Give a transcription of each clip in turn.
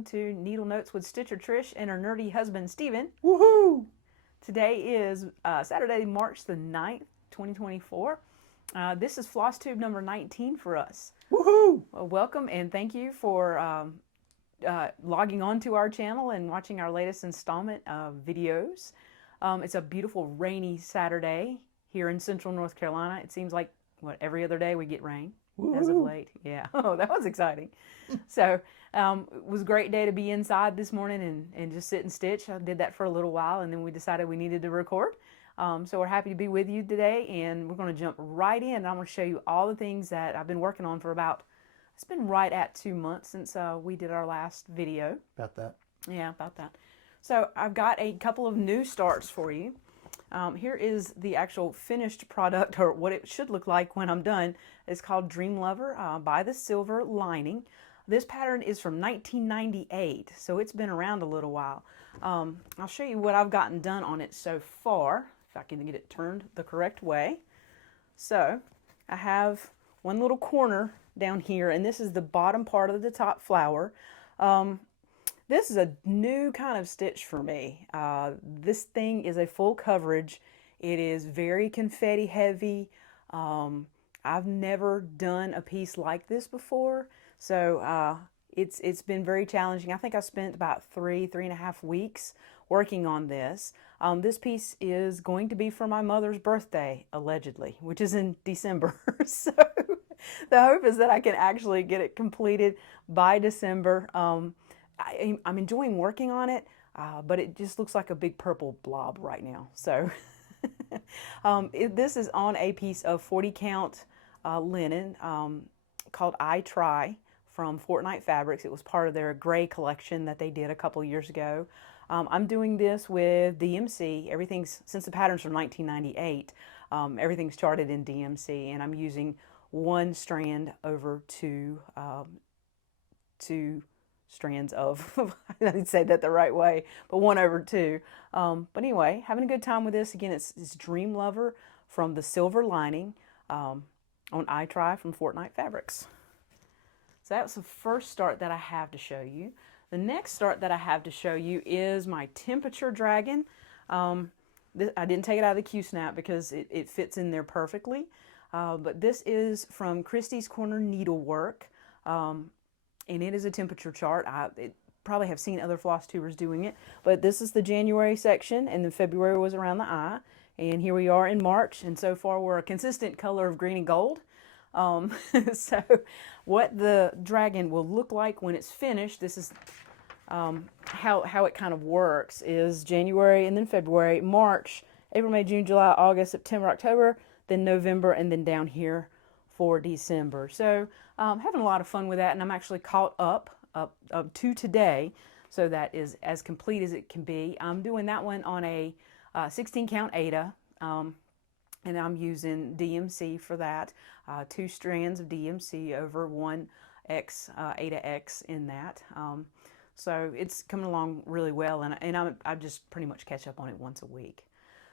welcome to Needle Notes with Stitcher Trish and her nerdy husband Steven. Woohoo! Today is Saturday, March the 9th, 2024. This is flosstube number 19 for us. Woohoo! Well, welcome and thank you for logging on to our channel and watching our latest installment of videos. It's a beautiful rainy Saturday here in central North Carolina. It seems like, every other day we get rain. As of late. Yeah. Oh, that was exciting. So it was a great day to be inside this morning and just sit and stitch. I did that for a little while and then we decided we needed to record. So we're happy to be with you today and we're going to jump right in. I'm going to show you all the things that I've been working on for it's been right at 2 months since we did our last video. About that. Yeah, about that. So I've got a couple of new starts for you. Here is the actual finished product, or what it should look like when I'm done. It's called Dream Lover by the Silver Lining. This pattern is from 1998, so it's been around a little while. I'll show you what I've gotten done on it so far, if I can get it turned the correct way. So I have one little corner down here, and this is the bottom part of the top flower. This is a new kind of stitch for me. This thing is a full coverage. It is very confetti heavy. I've never done a piece like this before, so it's been very challenging. I think I spent about 3.5 weeks working on this. This piece is going to be for my mother's birthday, allegedly, which is in December. So the hope is that I can actually get it completed by December. I'm enjoying working on it, but it just looks like a big purple blob right now. So this is on a piece of 40 count linen called I Try from Fortnight Fabrics. It was part of their gray collection that they did a couple years ago. I'm doing this with DMC. Everything's, since the pattern's from 1998, everything's charted in DMC, and I'm using one strand over two strands of, I didn't say that the right way, but 1/2. But anyway, having a good time with this. Again, it's Dream Lover from the Silver Lining on I Try from Fortnight Fabrics. So that's the first start that I have to show you. The next start that I have to show you is my Temperature Dragon. I didn't take it out of the Q-snap because it fits in there perfectly. But this is from Christie's Corner Needlework. And it is a temperature chart. I probably have seen other floss tubers doing it, but this is the January section, and then February was around the eye, and here we are in March, and so far we're a consistent color of green and gold. So what the dragon will look like when it's finished, this is how it kind of works, is January and then February, March, April, May, June, July, August, September, October, then November, and then down here for December. So having a lot of fun with that, and I'm actually caught up to today, so that is as complete as it can be. I'm doing that one on a 16 count Aida, and I'm using DMC for that, 2 strands of DMC over 1X Aida X in that. So it's coming along really well, and I just pretty much catch up on it once a week.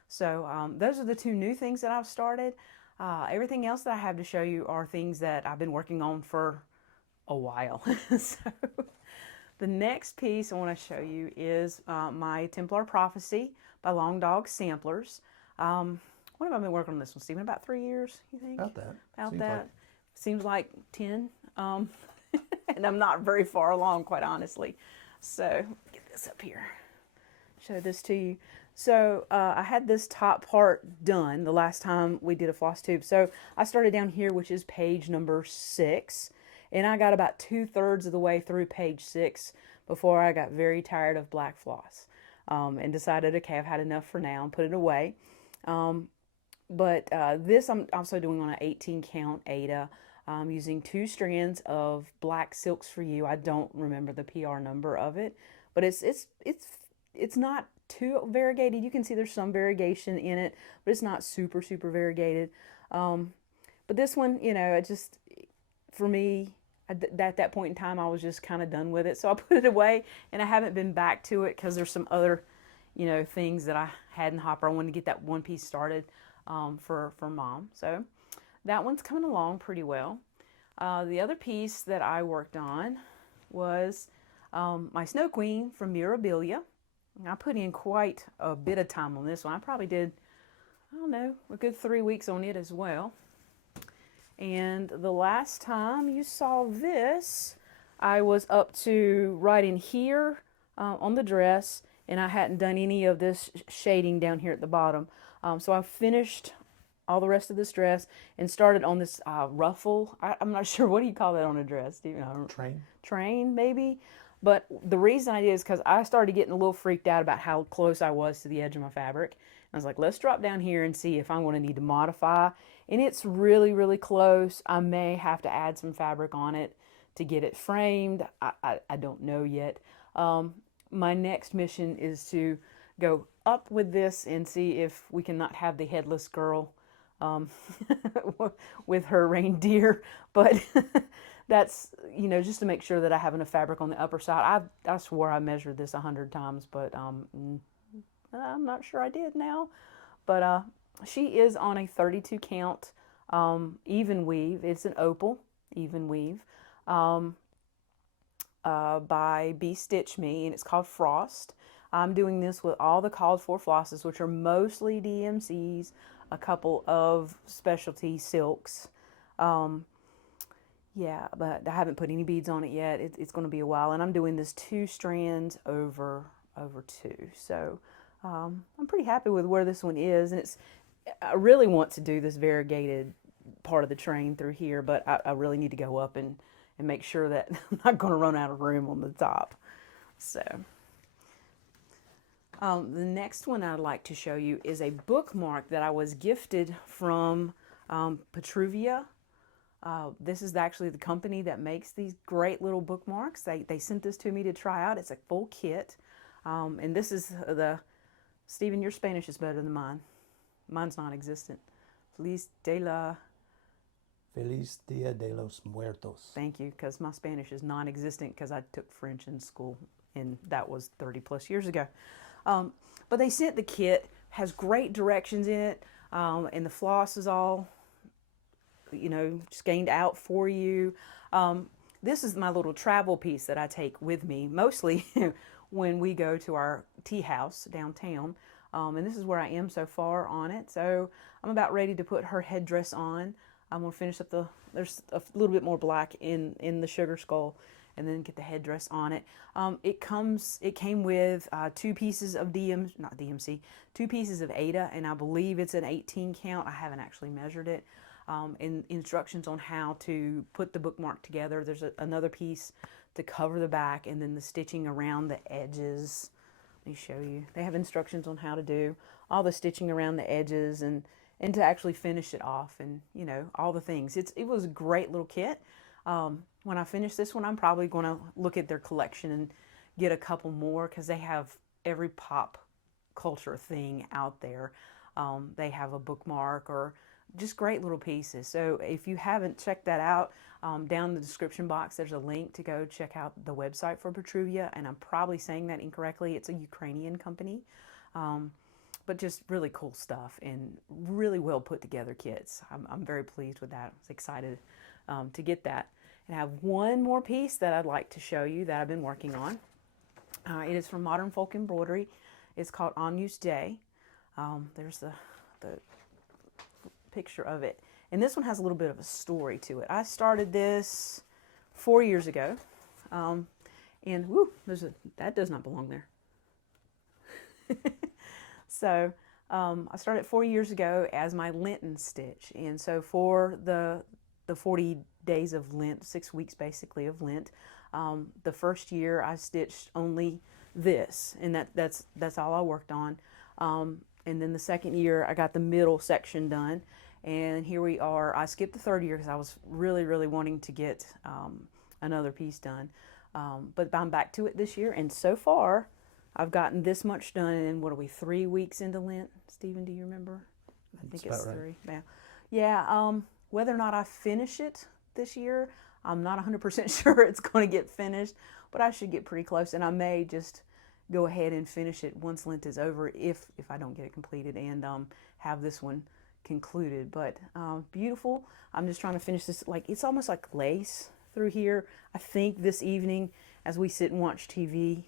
So those are the 2 new things that I've started. Everything else that I have to show you are things that I've been working on for a while. So the next piece I want to show you is my Templar Prophecy by Long Dog Samplers. What have I been working on this one, Stephen? About 3 years, you think? About that. About that. Seems like 10. And I'm not very far along, quite honestly. So get this up here. Show this to you. So I had this top part done the last time we did a floss tube. So I started down here, which is page number 6. And I got about 2/3 of the way through page 6 before I got very tired of black floss. And decided, okay, I've had enough for now, and put it away. But this I'm also doing on an 18 count Aida. I'm using 2 strands of Black Silks for You. I don't remember the PR number of it, but it's not too variegated. You can see there's some variegation in it, but it's not super variegated. But this one, you know, it just, for me, at that point in time, I was just kind of done with it. So I put it away, and I haven't been back to it because there's some other, you know, things that I had in the hopper. I wanted to get that one piece started for Mom. So that one's coming along pretty well. The other piece that I worked on was my Snow Queen from Mirabillia. I put in quite a bit of time on this one. I probably did, I don't know, a good 3 weeks on it as well. And the last time you saw this, I was up to right in here on the dress, and I hadn't done any of this shading down here at the bottom. So I finished all the rest of this dress and started on this ruffle. I'm not sure, what do you call that on a dress? Do you know? Train. Train, maybe. But the reason I did is because I started getting a little freaked out about how close I was to the edge of my fabric. I was like, let's drop down here and see if I'm going to need to modify. And it's really, really close. I may have to add some fabric on it to get it framed. I don't know yet. My next mission is to go up with this and see if we can not have the headless girl with her reindeer. But that's, you know, just to make sure that I have enough fabric on the upper side. I swore I measured this 100 times, but I'm not sure I did now. But she is on a 32 count even weave. It's an opal even weave by Stitch Me, and it's called Frost. I'm doing this with all the called for flosses, which are mostly DMCs, a couple of specialty silks. Yeah, but I haven't put any beads on it yet. It's going to be a while, and I'm doing this 2 strands over 2. So I'm pretty happy with where this one is, and I really want to do this variegated part of the train through here, but I really need to go up and make sure that I'm not going to run out of room on the top. So the next one I'd like to show you is a bookmark that I was gifted from Paprika. This is actually the company that makes these great little bookmarks. They sent this to me to try out. It's a full kit. And this is Stephen, your Spanish is better than mine. Mine's non-existent. Feliz Dia de los Muertos. Thank you, because my Spanish is non-existent because I took French in school, and that was 30 plus years ago. But they sent the kit, has great directions in it, and the floss is all, you know, scanned out for you. This is my little travel piece that I take with me, mostly when we go to our tea house downtown. And this is where I am so far on it. So I'm about ready to put her headdress on. I'm going to finish up there's a little bit more black in the sugar skull, and then get the headdress on it. It came with 2 pieces of two pieces of Aida, and I believe it's an 18 count. I haven't actually measured it. And instructions on how to put the bookmark together. There's another piece to cover the back, and then the stitching around the edges. Let me show you. They have instructions on how to do all the stitching around the edges and to actually finish it off, and, you know, all the things. It was a great little kit. When I finish this one, I'm probably going to look at their collection and get a couple more, because they have every pop culture thing out there. They have a bookmark or just great little pieces. So if you haven't checked that out, down in the description box, there's a link to go check out the website for Paprika, and I'm probably saying that incorrectly. It's a Ukrainian company, but just really cool stuff and really well put together kits. I'm very pleased with that. I was excited to get that. And I have one more piece that I'd like to show you that I've been working on. It is from Modern Folk Embroidery. It's called Agnus Day. There's the picture of it. And this one has a little bit of a story to it. I started this 4 years ago. And whoo, that does not belong there. So I started 4 years ago as my Linton Stitch. And so for the 40 days of Lent, 6 weeks basically of Lent, the first year I stitched only this, and that's all I worked on. And then the second year I got the middle section done, and here we are. I skipped the third year because I was really, really wanting to get another piece done. But I'm back to it this year, and so far I've gotten this much done. And what are we, 3 weeks into Lent? Stephen, do you remember? I think it's 3. Right. Yeah. Whether or not I finish it this year, I'm not 100% sure it's going to get finished, but I should get pretty close, and I may just go ahead and finish it once Lent is over if I don't get it completed, and have this one concluded. But beautiful. I'm just trying to finish this. Like, it's almost like lace through here. I think this evening, as we sit and watch TV,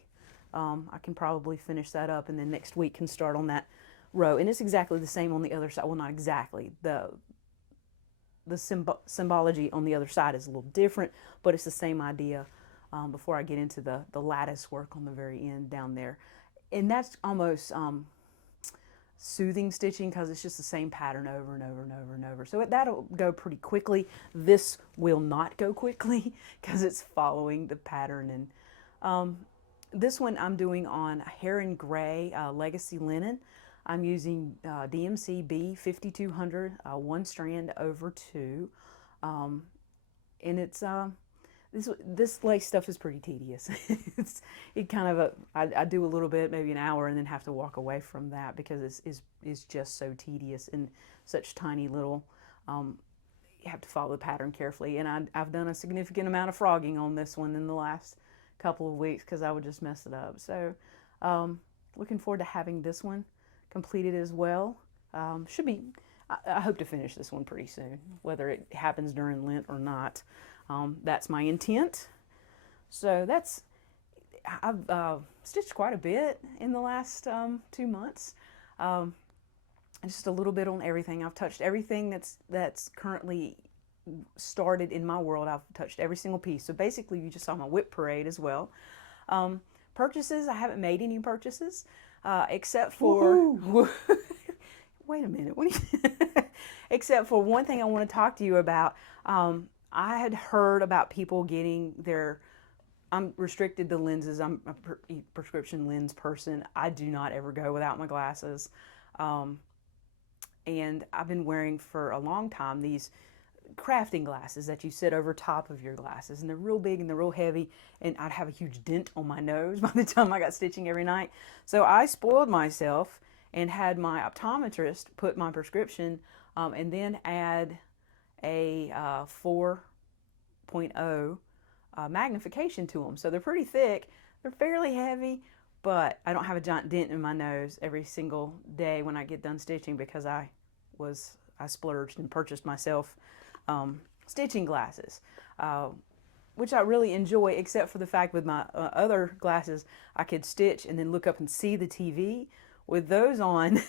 I can probably finish that up, and then next week can start on that row. And it's exactly the same on the other side. Well, not exactly. The symbology on the other side is a little different, but it's the same idea. Before I get into the lattice work on the very end down there, and that's almost soothing stitching because it's just the same pattern over and over and over and over. So that'll go pretty quickly. This will not go quickly because it's following the pattern. And this one I'm doing on Heron Gray Legacy Linen. I'm using DMC B5200 one strand over 2, and it's this lace stuff is pretty tedious. It kind of I do a little bit, maybe an hour, and then have to walk away from that because it's just so tedious and such tiny little. You have to follow the pattern carefully, and I've done a significant amount of frogging on this one in the last couple of weeks because I would just mess it up. So looking forward to having this one completed as well. Should be. I hope to finish this one pretty soon, whether it happens during Lent or not. That's my intent. So I've stitched quite a bit in the last 2 months. Just a little bit on everything. I've touched everything that's currently started in my world. I've touched every single piece. So basically, you just saw my whip parade as well. Purchases, I haven't made any purchases except for. Wait a minute. Except for one thing I want to talk to you about. I had heard about people getting I'm restricted to lenses. I'm a prescription lens person. I do not ever go without my glasses. And I've been wearing for a long time these crafting glasses that you sit over top of your glasses. And they're real big and they're real heavy. And I'd have a huge dent on my nose by the time I got stitching every night. So I spoiled myself and had my optometrist put my prescription and then add a 4.0 magnification to them. So they're pretty thick, they're fairly heavy, but I don't have a giant dent in my nose every single day when I get done stitching because I splurged and purchased myself stitching glasses, which I really enjoy, except for the fact with my other glasses, I could stitch and then look up and see the TV. With those on,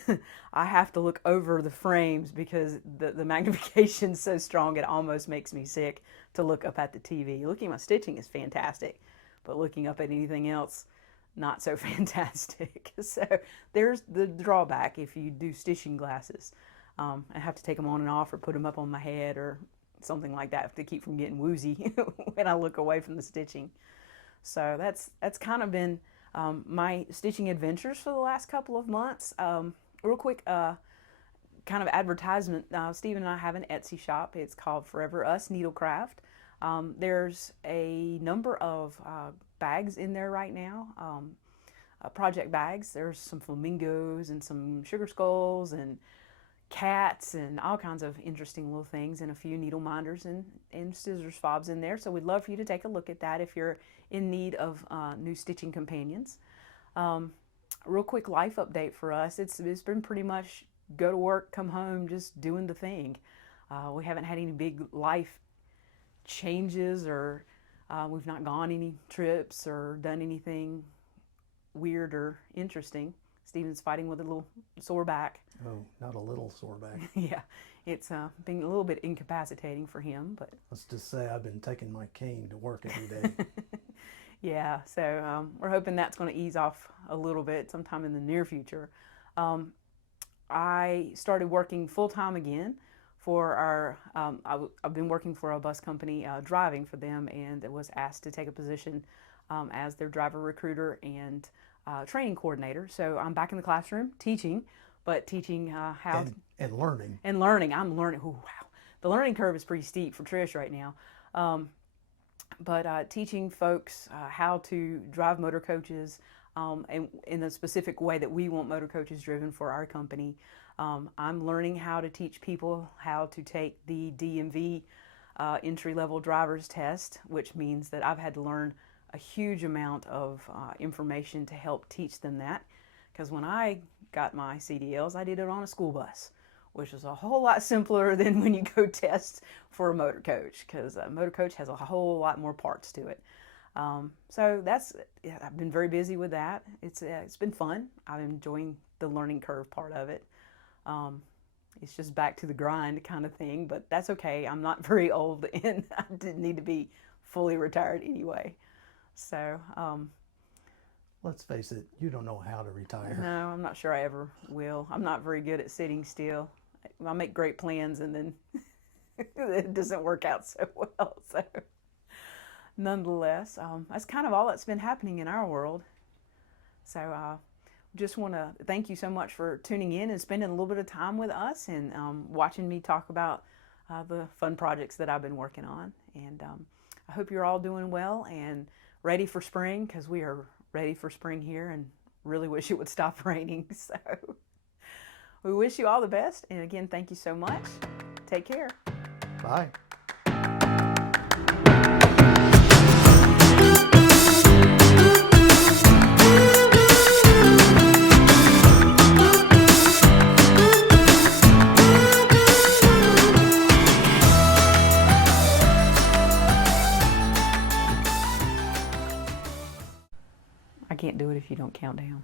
I have to look over the frames because the magnification's so strong it almost makes me sick to look up at the TV. Looking at my stitching is fantastic, but looking up at anything else, not so fantastic. So there's the drawback if you do stitching glasses. I have to take them on and off or put them up on my head or something like that to keep from getting woozy when I look away from the stitching. So that's kind of been my stitching adventures for the last couple of months. Real quick kind of advertisement. Stephen and I have an Etsy shop. It's called Foreverusneedleraft. There's a number of bags in there right now, project bags. There's some flamingos and some sugar skulls and cats and all kinds of interesting little things, and a few needle minders and scissors fobs in there. So we'd love for you to take a look at that if you're in need of new stitching companions. Real quick life update for us. It's been pretty much go to work, come home, just doing the thing. We haven't had any big life changes, or we've not gone any trips or done anything weird or interesting. Stephen's fighting with a little sore back. Oh, not a little sore back. Yeah, it's been a little bit incapacitating for him, but Let's just say I've been taking my cane to work every day. yeah, so we're hoping that's going to ease off a little bit sometime in the near future. I started working full-time again for our, I've been working for a bus company, driving for them, and was asked to take a position as their driver recruiter and training coordinator. So I'm back in the classroom teaching, but teaching how and learning. And learning. I'm learning. Ooh, wow. The learning curve is pretty steep for Trish right now. But teaching folks how to drive motor coaches and in the specific way that we want motor coaches driven for our company. I'm learning how to teach people how to take the DMV entry-level driver's test, which means that I've had to learn a huge amount of information to help teach them that. Because when I got my CDLs, I did it on a school bus, which is a whole lot simpler than when you go test for a motor coach, because a motor coach has a whole lot more parts to it. So that's, yeah, I've been very busy with that. It's been fun. I'm enjoying the learning curve part of it. It's just back to the grind kind of thing, but that's okay. I'm not very old and I didn't need to be fully retired anyway. So, Let's face it, you don't know how to retire. no, I'm not sure I ever will. I'm not very good at sitting still. I make great plans and then it doesn't work out so well. So, nonetheless, that's kind of all that's been happening in our world. So, just want to thank you so much for tuning in and spending a little bit of time with us and watching me talk about the fun projects that I've been working on. And I hope you're all doing well and ready for spring, because we are ready for spring here and really wish it would stop raining. So we wish you all the best. And again, thank you so much. Take care. Bye. I can't do it if you don't count down.